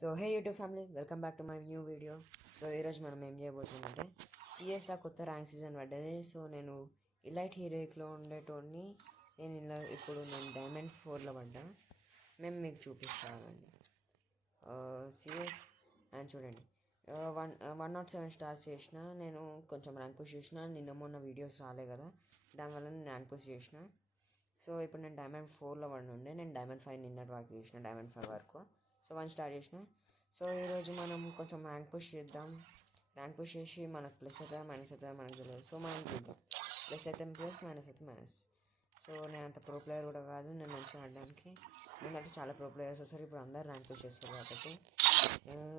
So hey YouTube family, welcome back to my new video. So ఈరోజు మనం ఏం చేయబోతుందంటే సిఎస్లో కొత్త ర్యాంక్ సీజన్ పడ్డది. సో నేను ఇలైట్ హీరోయిక్లో ఉండేటోడిని. ఇప్పుడు నేను డైమండ్ 4లో పడ్డా. మేము మీకు చూపిస్తామండి సిఎస్ అండ్ చూడండి. 107 స్టార్స్ చేసిన. నేను కొంచెం ర్యాంక్ పుష్ చేసిన. నిన్న మొన్న వీడియోస్ రాలే కదా, దానివల్ల నేను ర్యాంక్ పుష్ చేసిన. సో ఇప్పుడు నేను డైమండ్ 4లో పడి ఉండే. నేను డైమండ్ 5 నిన్నటి వరకు చేసిన, డైమండ్ 5 వరకు. సో 1 స్టార్ చేసిన. సో ఈరోజు మనం కొంచెం ర్యాంక్ పుష్ చేద్దాం. ర్యాంక్ పుష్ చేసి మనకు ప్లస్ అవుతుందా మైనస్ అవుతుందా మనకు తెలియదు. సో మనం చూద్దాం. ప్లస్ అయితే ప్లస్, మైనస్ అయితే మైనస్. సో నేను అంత ప్రో ప్లేయర్ కూడా కాదు, నేను మంచిగా ఆడడానికి. ఎందుకంటే చాలా ప్రో ప్లేయర్స్ వస్తారు ఇప్పుడు, అందరు ర్యాంక్ పుష్ చేస్తారు కాబట్టి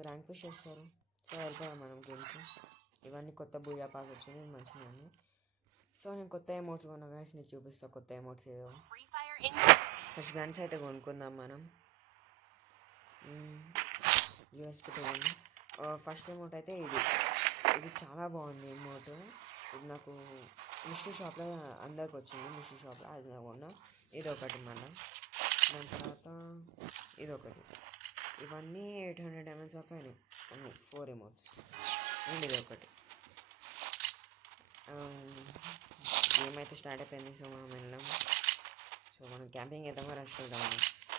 ర్యాంక్ పుష్ చేస్తారు. సో వెళ్తాం మనం గేమ్కి. ఇవన్నీ కొత్త బూయా పాస్ వచ్చింది, మంచిగా ఉంది. సో నేను కొత్త ఎమోట్స్ కొన్నా గాయస్, నీకు చూపిస్తాను కొత్త ఎమోట్స్ ఏవో. ఫస్ట్ గన్స్ అయితే కొనుక్కుందాం మనం. యూఎస్పీ చూడండి. ఫస్ట్ ఎమౌంట్ అయితే ఇది చాలా బాగుంది ఎమౌంట్. ఇది నాకు మిస్ట్రీ షాప్లో అందరికి వచ్చింది. మిస్ట్రీ షాప్లో అది నాకు కొన్నా. ఇది ఒకటి మళ్ళీ దాని తర్వాత ఇది ఒకటి. ఇవన్నీ 800 డైమండ్స్ వరకు అయినాయి అన్నీ 4 ఎమౌంట్స్. అండ్ ఇది ఒకటి. గేమ్ అయితే స్టార్ట్ అయిపోయింది. సో మనం వెళ్ళాం. సో మనం క్యాంపింగ్ వేద్దామా, రష్ వెళ్దామా.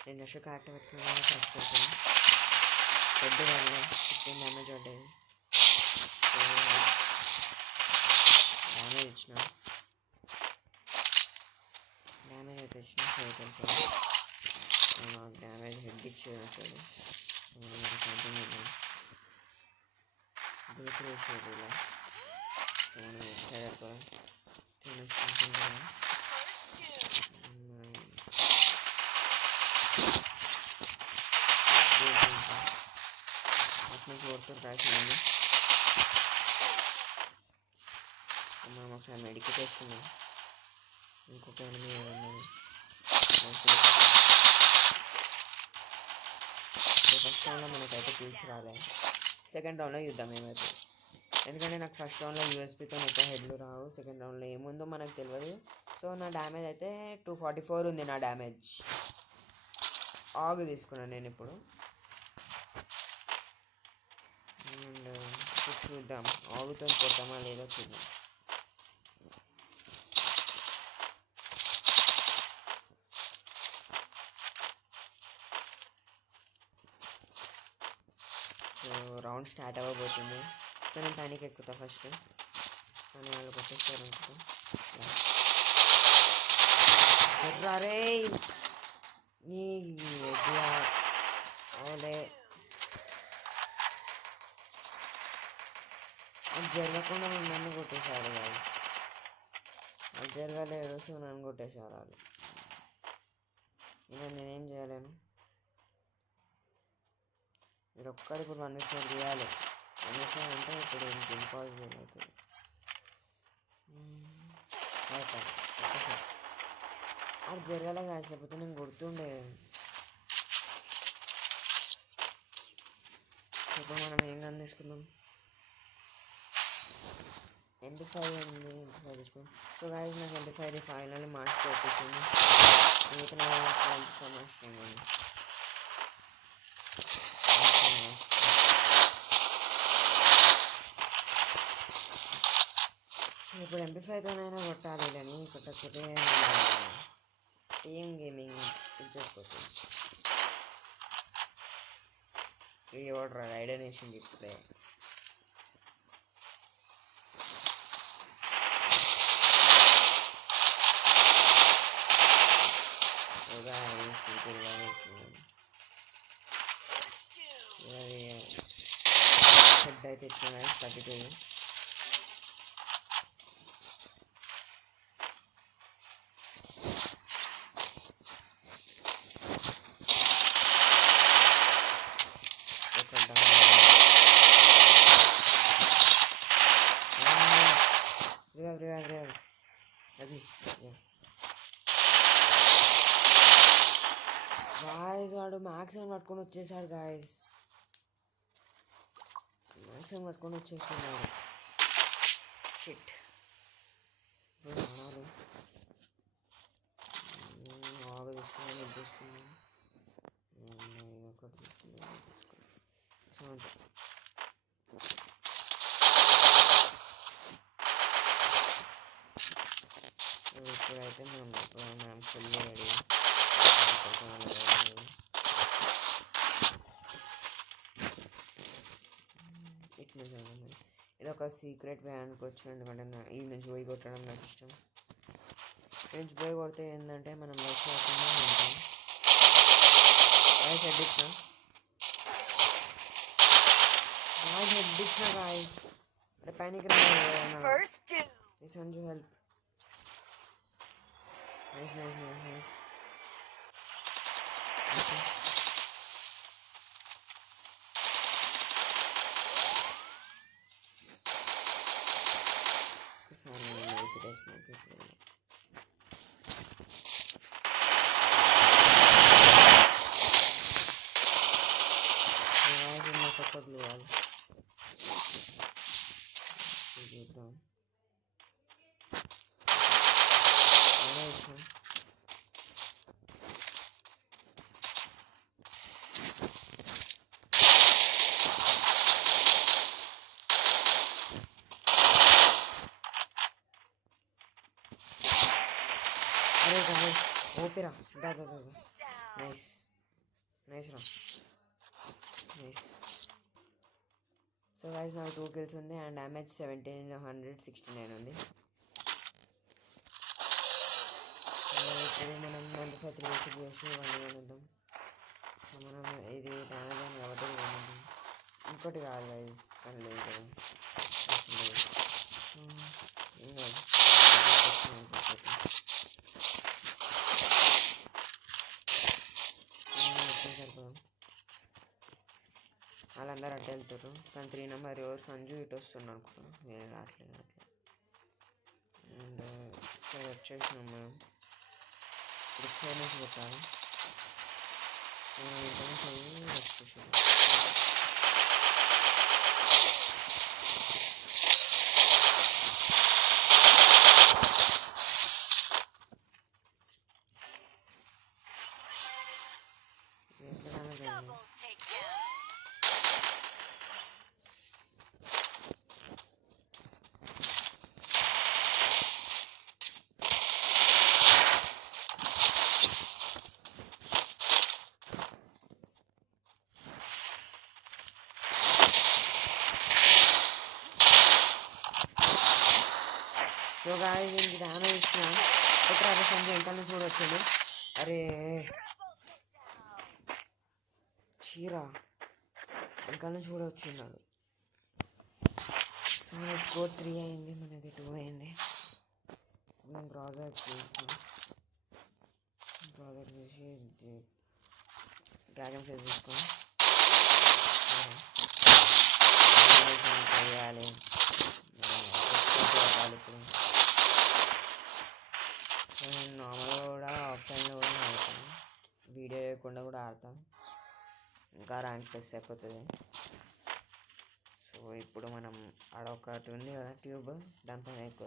నేను రష్ క్యారెక్టర్ పెట్టుకున్నాను, రష్ పెడతాను. పెద్ద వల్ల 15 డ్యామేజ్ పడ్డాయి. సో డ్యామేజ్ ఇచ్చిన, డ్యామేజ్ అయితే ఇచ్చిన. సో అయిపోయింది. నాకు డ్యామేజ్ హెడ్ ఇచ్చేది. సో మనం క్యాంపింగ్ వేద్దాం. బ్రేక్ వేసేది ఇలా. సో మనం సైడ్ అయిపోయి అట్నుంచి కొడుతుంది కాల్చింది. మనం ఒకసారి మెడికేట్ వేసుకున్నాం. ఇంకొక ఎనిమిది ఉన్నది. ఫస్ట్ రౌండ్లో మనకైతే కిల్స్ రాలే. సెకండ్ రౌండ్లో చూద్దాం ఏమైతే. ఎందుకంటే నాకు ఫస్ట్ రౌండ్లో యూఎస్పీతో ఎక్కువ హెడ్లు రావు. సెకండ్ రౌండ్లో ఏముందో మనకు తెలియదు. సో నా డ్యామేజ్ అయితే 244 ఉంది. నా డ్యామేజ్ ఆగు తీసుకున్నాను నేను ఇప్పుడు. అండ్ చూద్దాం ఆగుతో కొడతామా లేదో చూద్దాం. సో రౌండ్ స్టార్ట్ అవ్వబోతుంది. సో నేను పైనకి ఎక్కుతా ఫస్ట్, కానీ వాళ్ళకి వచ్చేస్తారు అనుకో. రే నీ అవలే అది జరగకుండా నన్ను కొట్టేశారు వాళ్ళు. అది జరగలేదు. సో నన్ను కొట్టేశారు వాళ్ళు. ఇలా నేనేం చేయలేను. మీరు ఒక్కడి ఇప్పుడు 1 నిమిషం తీయాలి. 1 నిమిషం అంటే ఇప్పుడు ఇంపాసిబుల్ అవుతుంది. అది జరగాలే కాదు, లేకపోతే నేను కొడుతుండే. ఇప్పుడు మనం ఏం గన్ తీసుకుందాం. MP5 ఉంది, MP5 తీసుకుందాం. సో గాయస్ నాకు MP5 ఫైనల్లీ మార్క్స్ వచ్చేసింది. మిగతా నా మార్క్స్ ఇప్పుడు MP5తోనైనా కొట్టాలి. కానీ కొట్టకపోతే టీమ్ గేమింగ్ ఇచ్చకపోతుంది. ఇది ఎవరు రైడర్ వేసింది ఇప్పుడే. హెడ్ అయితే ఇచ్చిన తగ్గిపోయింది. అది గాయస్ వాడు మ్యాక్సిమం పట్టుకొని వచ్చేసాడు. గాయస్ మ్యాక్సిమం పట్టుకొని వచ్చేస్తున్నాడు. షిట్ ఆడాలి. ఆగు తీసుకున్నాను, తీసుకున్నాను. ఒకటి తీసుకున్నాను. ఇప్పుడైతే మనం ఫుల్ రెడీ. ఇట్లా చూడండి, ఇది ఒక సీక్రెట్ వే అనుకోవచ్చు, ఎందుకంటే ఈ నుంచి పోయి కొట్టడం నాకు ఇష్టం. ఈ నుంచి పోయి కొడితే ఏంటంటే మనం లైఫ్ అవుతూనే ఉంటాం. గాయస్ హెడ్ ఇచ్చిన గాయస్, అంటే పైనకి Sanju help. Nice nice nice nice. ఓకేరా, నైస్ నైస్ రా, నైస్. సో గైస్ నాకు 2 kills ఉంది అండ్ డ్యామేజ్ 1769 ఉంది. ఇప్పుడు మనం 95 రేట్ చేసి 1 ఇద్దాం. సో మనం ఇది డ్యామేజ్ అయింది కాబట్టి ఇంకోటి కాదు గైస్, కానీ లేదు సరిపోదాం. వాళ్ళందరూ అట్ట వెళ్తారు, కానీ 3 నెంబర్ ఎవరు సంజు ఇటు వస్తున్నాడు అనుకున్నాను, నేను రావట్లేదు అట్లా. అండ్ వచ్చేసినాం మనం. ఇప్పుడు ఫేమస్ పెట్టాలి, వచ్చేసాను. సో గాయస్ దీనికి డ్యామేజ్ ఇచ్చిన ఎక్కడ సంజయ్ వెనకాల నుంచి కూడా వచ్చాడు. అరే చీర వెనకాల నుంచి కూడా వచ్చిన్నాడు. సో మన స్కోర్ 3 అయింది, మనది 2 అయింది. నేను ప్రాజెక్ట్ చేసి డ్రాగన్ ఫేస్ తీసుకొని చేయాలి. ఇప్పుడు నేను నార్మల్గా కూడా ఆఫ్లైన్లో కూడా ఆడతాను, వీడియో చేయకుండా కూడా ఆడతాను, ఇంకా ర్యాంక్ ప్లస్ అయిపోతుంది. సో ఇప్పుడు మనం ఆడ ఒకటి ఉంది కదా ట్యూబ్, దానిపైన ఎక్కి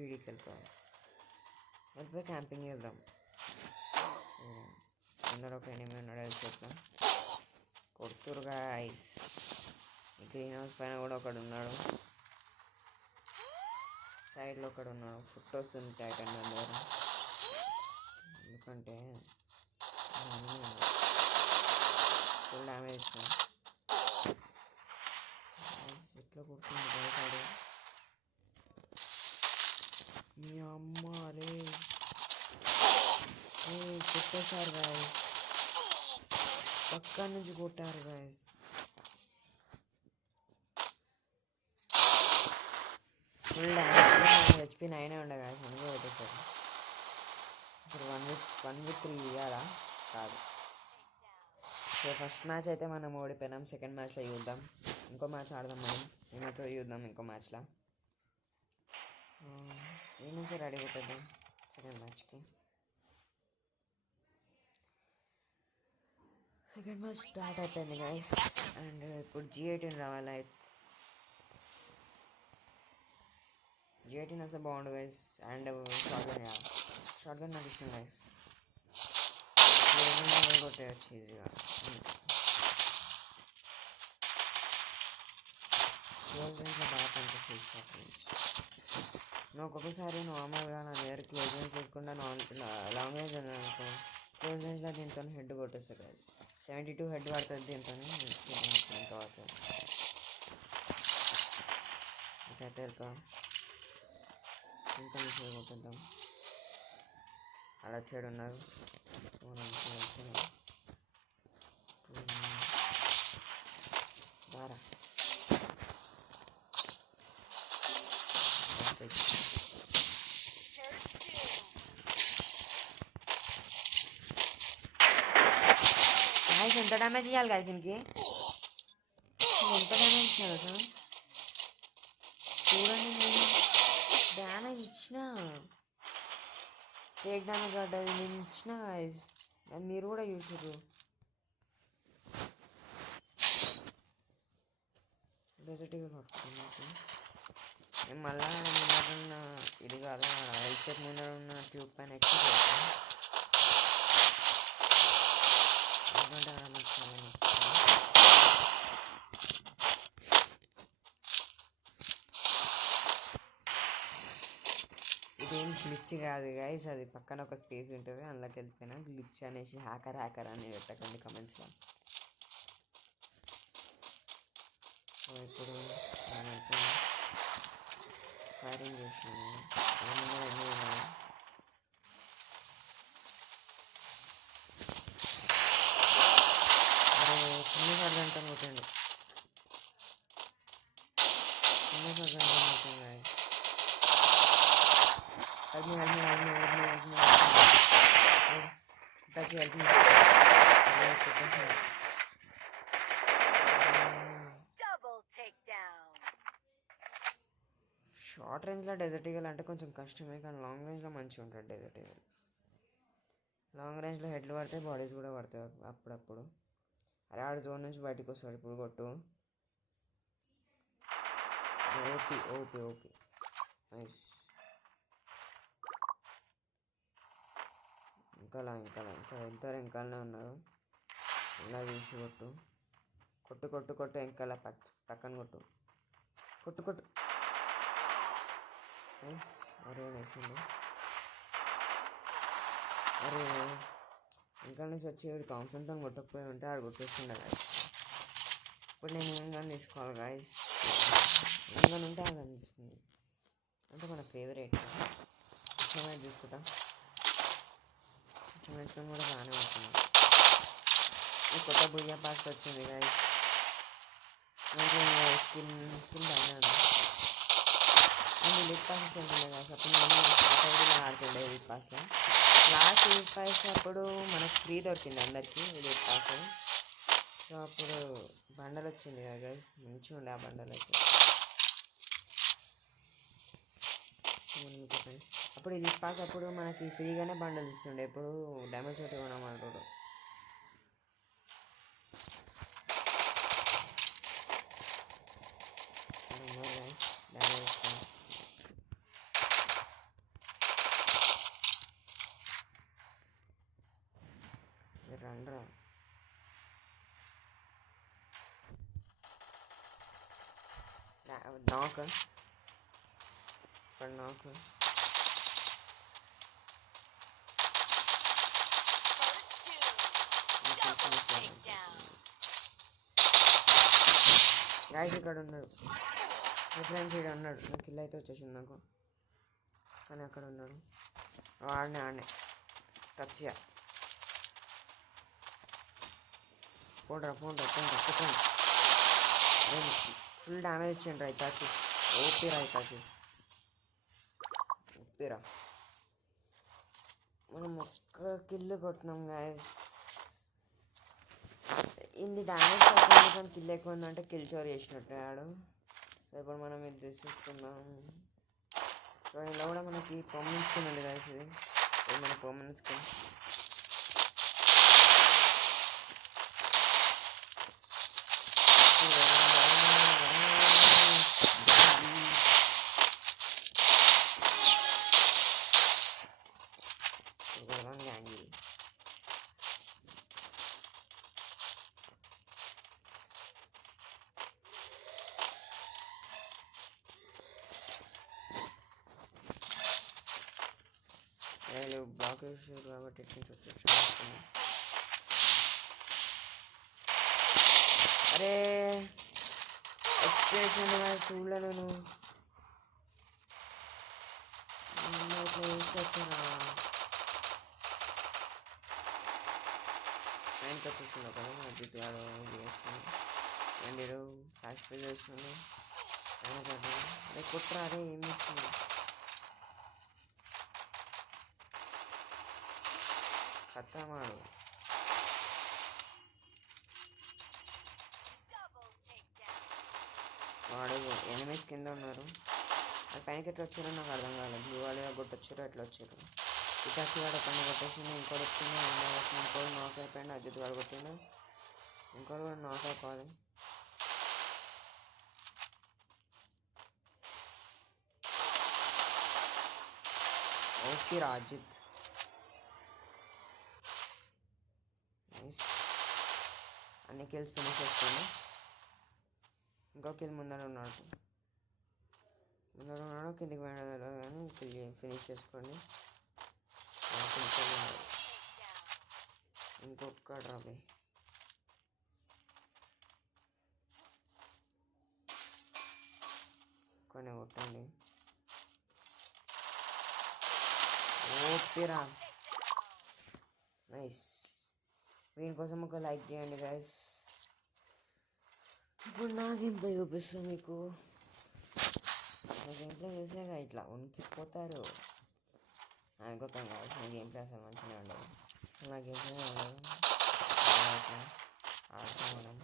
వీడియోకి వెళ్ళిపోయి క్యాంపింగ్ చేద్దాం. సో అందరూ ఒక ఎనిమిది ఉన్నాడు వెళ్ళిపోతాం, కొడుతురు గాయ్స్. గ్రీన్ హౌస్ పైన కూడా ఒకడు ఉన్నాడు, సైడ్లో ఒకడు ఉన్నాడు. ఫుట్ వస్తుంది టైటన్ దగ్గర, ఎందుకంటే ఫుల్ డ్యామేజ్ ఇస్తాను. ఇట్లా కూర్చుంది బయటాడు, మీ అమ్మ రే కొట్టేశారు గాయస్, పక్క నుంచి కొట్టారు గాయస్. ఫుల్ డ్యామేజ్, హెచ్పి 9 ఉండే గాయస్, అందుకే కొట్టేశారు. ఇప్పుడు 1v3 ఇవ్వాలా కాదు. సో ఫస్ట్ మ్యాచ్ అయితే మనం ఓడిపోయినాం, సెకండ్ మ్యాచ్లో చూద్దాం, ఇంకో మ్యాచ్ ఆడదాం మనం. ఈ మ్యాచ్లో చూద్దాం ఇంకో మ్యాచ్లో, ఈ నుంచి రెడీ కొట్టేద్దాం సెకండ్ మ్యాచ్కి. సెకండ్ మ్యాచ్ స్టార్ట్ అయిపోయింది గైస్. అండ్ ఇప్పుడు G18 రావాలి. G18 వస్తే బాగుండు గైస్. అండ్ షార్ట్ గన్ నాకు ఇష్టం గైస్, కొట్టేయచ్చు ఈజీగా. క్లోజ్ రేంజ్లో బాగా పనిచేస్తుంది షార్ట్ రేంజ్. నువ్వు ఒక్కొక్కసారి నార్మల్గా నా దగ్గర క్లోజ్ రేంజ్ పెట్టుకుండా లాంగ్ రేంజ్ అనుకో, క్లోజ్ రేంజ్లో దీంతో హెడ్ కొట్టేస్తారు గైస్. 72 హెడ్ పడుతుంది దీంతో. ఎంత పడుతుంది ఇకైతే ఇంకా నుంచి కొట్టుద్దాం. అలా సైడ్ ఉన్నారు. బారా ఎంత డ్యామేజ్ ఇవ్వాలి గాయస్ దీనికి. ఎంత డ్యామేజ్ ఇచ్చినా కదా చూడండి. నేను డ్యామేజ్ ఇచ్చిన, ఫేక్ డ్యామేజ్ పడ్డది నేను ఇచ్చిన గాయస్. మీరు కూడా చూసారు. డెజర్ట్ ఈగల్ పట్టుకున్నాను నేను మళ్ళా. ముందరున్న ఇది కాదు, ఎల్సెట్ ముందర ఉన్న ట్యూబ్ పైన ఎక్కువ ఎందుకంటే నాకు చాలా నచ్చుతుంది. ఇదేం గ్లిచ్ కాదు గైస్, అది పక్కన ఒక స్పేస్ ఉంటుంది, అందులోకి వెళ్ళిపోయినా. గ్లిచ్ అనేసి హ్యాకర్ అని పెట్టకండి కమెంట్స్లో. సో ఇప్పుడు ఫైరింగ్ చేసినాను. చిన్న సర్గంతో కొట్టండి, చిన్న సర్గంతో కొట్టండి. షార్ట్ రేంజ్లో డెజర్ట్ ఈగల్ అంటే కొంచెం కష్టమే, కానీ లాంగ్ రేంజ్లో మంచిగా ఉంటుంది డెజర్ట్ ఈగల్. లాంగ్ రేంజ్లో హెడ్లు పడితే బాడీస్ కూడా పడతాయి అప్పుడప్పుడు. అరే ఆడు జోన్ నుంచి బయటకు వస్తాడు ఇప్పుడు. కొట్టు. OP OP OP nice. ఇంకా ఇద్దరు వెంకాలనే ఉన్నారు. ఇలా చూసి కొట్టు కొట్టు కొట్టు కొట్టు. వెంకాల పక్కన కొట్టు కొట్టు కొట్టు నైస్. అరే నచ్చింది. అరే ఇంకా నుంచి వచ్చి థామ్సన్తో కొట్టకపోయి ఉంటే ఆడు కొట్టేస్తుండే గాయస్. ఇప్పుడు నేను ఏం కానీ తీసుకోవాలి గాయస్. ఏం కానీ ఉంటే ఆ కానీ తీసుకుంది అంటే మన ఫేవరెట్ ఇష్టమైనది తీసుకుంటా. ఇష్టమైనతో కూడా బాగానే ఉంటుంది. ఈ కొత్త బుయ్యా పాస్ వచ్చింది గాయస్. నాకు స్కిన్ బాగానే ఉంది. నేను లిప్ పాస్ ఉంటుండే గాయస్. అప్పుడు నేను ఆడుతుండే లిప్ పాస్లో. లాస్ట్ లిప్ పాస్ అప్పుడు మనకు ఫ్రీ దొరికింది అందరికీ లిప్ పాస్. సో అప్పుడు బండల్ వచ్చింది కదా గైస్, మంచిగా ఉండే ఆ బండల్ అయితే. అప్పుడు ఈ లిప్ పాస్ అప్పుడు మనకి ఫ్రీగానే బండలు ఇస్తుండే. ఎప్పుడు డ్యామేజ్ ఒకటి కొనమంటాడు. డ్యామేజ్ ఇస్తాను. రండ్రా నాకు ఇక్కడ నాకు గాయస్ ఇక్కడ ఉన్నాడు. ఫ్రెండ్స్ ఇక్కడ ఉన్నాడు. నాకు కిల్ అయితే వచ్చేసింది నాకు, కానీ అక్కడ ఉన్నాడు. ఆడనే టచ్ చేయ. పోండ్రా కుట్టండి. ఫుల్ డ్యామేజ్ ఇచ్చిండ్రు రైతాచి. ఓపి రైతాచి ఓపిరా. మనం ఒక్క కిల్లు కొట్టినాం గాయస్. ఇది డ్యామేజ్ తక్కువ కానీ కిల్ ఎక్కువ ఉందంటే కిల్ చోరీ చేసినట్టు ఆడు. సో ఇప్పుడు మనం ఇది తీసుకుందాం. సో ఇలా కూడా మనకి పర్మనెంట్ స్కిన్ ఉంది గాయస్. ఇది మన పర్మనెంట్ స్కిన్. నాకేసారు కాబట్టి ఎటు నుంచి వచ్చి అరే వచ్చేసింది మరి చూడలే నేను ఇట్లా వేసేస్తారా ఆయనకి వచ్చేసింది కదా అజిత్ గారు చేస్తాను అండ్ ఏదో ఫ్లాష్ పే చేస్తున్నాను ఆయన కదా అదే కుట్రా అదే ఏం చేస్తుంది కథమాడు వాడు ఎనిమిస్ కింద ఉన్నారు అది పైనకి ఎట్లా వచ్చారో నాకు అర్థం కాలేదు బ్లూ వాళ్ళు కొట్టొచ్చారో ఎట్లా వచ్చారు ఇటాచి వాడు ఒకరిని కొట్టేసిండు ఇంకోటి వచ్చింది ఇంకోటి నాక్ అయిపోయింది అజిత్ వాడు కొట్టిండు ఇంకోటి కూడా నాక్ అయిపోవాలి ఓకే రా అజిత్ అన్ని కిల్స్ ఫినిష్ చేసుకోండి ఇంకో కిల్ ముందర ఉన్నాడు కిందికి వెళ్ళదు కానీ ఫినిష్ చేసుకోండి ఇంకొక డ్రాబే కొన్ని కొట్టండి ఓకేరా నైస్ దీనికోసం ఒక లైక్ చేయండి గైస్ ఇప్పుడు నా గేమ్ ప్లే చూపిస్తాను మీకు నా గేమ్ ప్లే చూసాక ఇట్లా ఉనికిపోతారు అనుకోతాం కాదు నా గేమ్ ప్లే అసలు మంచిగా ఉండదు నా గేమ్ ప్లే ఉండదు అట్లా ఆడతాం మనం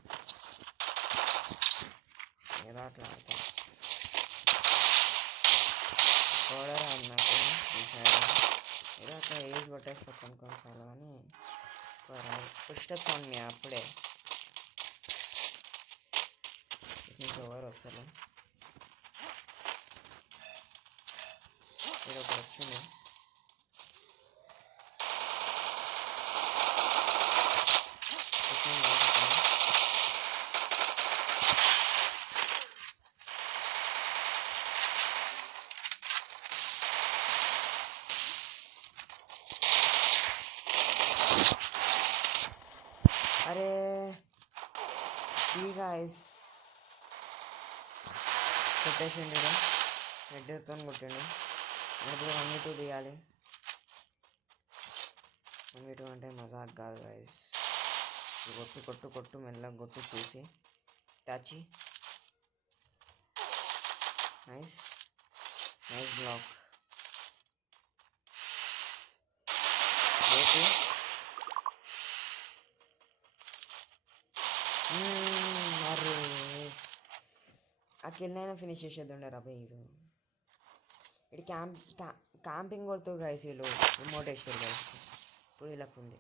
ఏదో అట్లా ఆడతాం కూడా రాదు నాకు ఏదో అట్లా ఏజ్ కొట్టేస్తా కొనుక్కోసాలు కానీ ఫుల్ స్టెప్స్ ఆన్ మీ అప్పుడే ఎవరు వస్తారు ఇది ఒకటి వచ్చింది అరే గాయస్ కొట్టేసిండు హెడ్తో కొట్టిండు ఇప్పుడు 1v2 తీయాలి 1v2 అంటే మజాక్ కాదు గాయస్ కొట్టు కొట్టు కొట్టు మెల్లగా కొట్టు చూసి టచ్ నైస్ నైస్ బ్లాక్ అరే ఆ కిల్లైనా ఫినిష్ చేసేద్దండి రాబాయ్ ఇటు క్యాంపింగ్ కొడుతుంది గైస్ వీళ్ళు రిమోట్ వేసారు గైస్ ఇప్పుడు వీళ్ళకుంది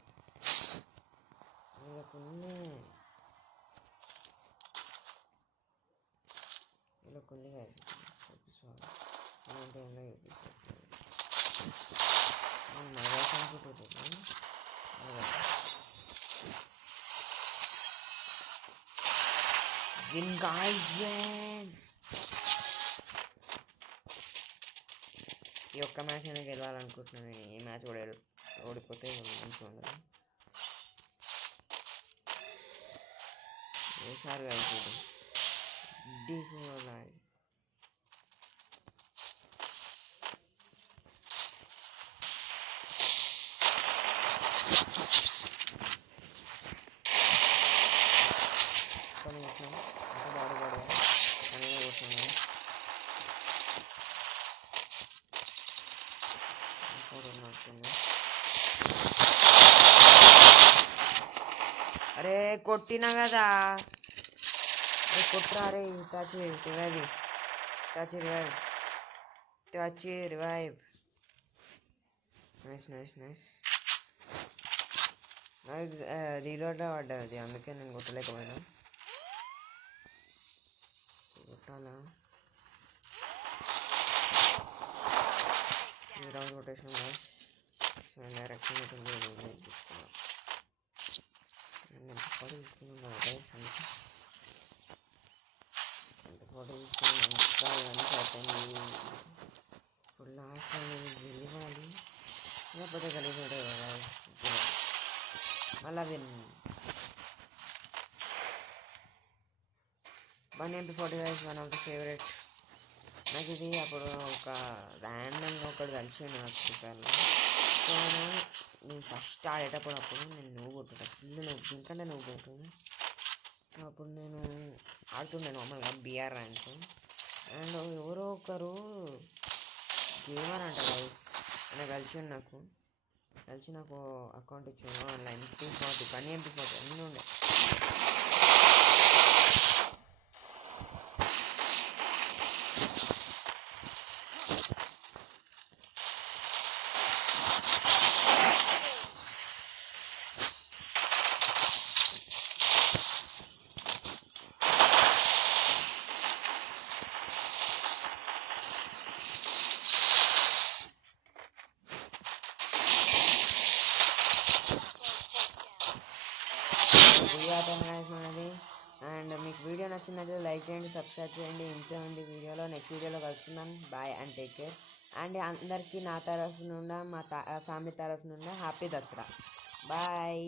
గైస్ చూపిస్తాను అంటే ఏందో చూపిస్తాను అనుకుంటుంది win guys win ఈ ఒక్క మ్యాచ్ అయినా గెలవాలనుకుంటున్నాను నేను ఈ మ్యాచ్ కూడా ఓడిపోతే మంచిగా ఉండదు ఏసారి కలిసి D4 లైవ్ అరే కొట్టినా కదా కొట్టరా రే touch revive nice nice nice నాకు రీలోడ్లో పడ్డది అందుకే నేను కొట్టలేకపోయినా కొట్టాలా round rotation nice so direction తీసుకున్నాను ఎంత ఫోటో తీసుకున్నాను గైస్ ఎంత ఫోటో తీసుకున్నాను ఇంకా ఇవన్నీ అయిపోయింది ఇప్పుడు లాస్ట్ అనేది వెళ్ళివ్వాలి ఇలా లేకపోతే గలీజ్ ఉంటుంది కదా. మళ్ళీ win 1MP45 one of the favourite. నాకు ఇది అప్పుడు ఒక ర్యాండమ్గా ఒకటి కలిసిండు నాకు ప్రిపేర్లో. సో నేను ఫస్ట్ ఆడేటప్పుడు నేను నువ్వు కొట్టుకుంటా, ఫుల్ నువ్వు దీనికంటే నువ్వు కొట్టుకున్నా. సో అప్పుడు నేను ఆడుతుండే నార్మల్గా బీఆర్ ర్యాంక్. అండ్ ఎవరో ఒకరు గేమర్ అంట గైస్ అని కలిసి నాకు అకౌంట్ ఇచ్చాను. అందులో MP40 1MP40 అన్నీ ఉండే. మనది. అండ్ మీకు వీడియో నచ్చినట్లయితే లైక్ చేయండి, సబ్స్క్రైబ్ చేయండి. ఇంతే ఉంది వీడియోలో. నెక్స్ట్ వీడియోలో కలుసుకుందాం. Bye and take care. And అందరికీ నా తరఫు నుండి మా ఫ్యామిలీ తరఫు నుండి హ్యాపీ దసరా. బాయ్.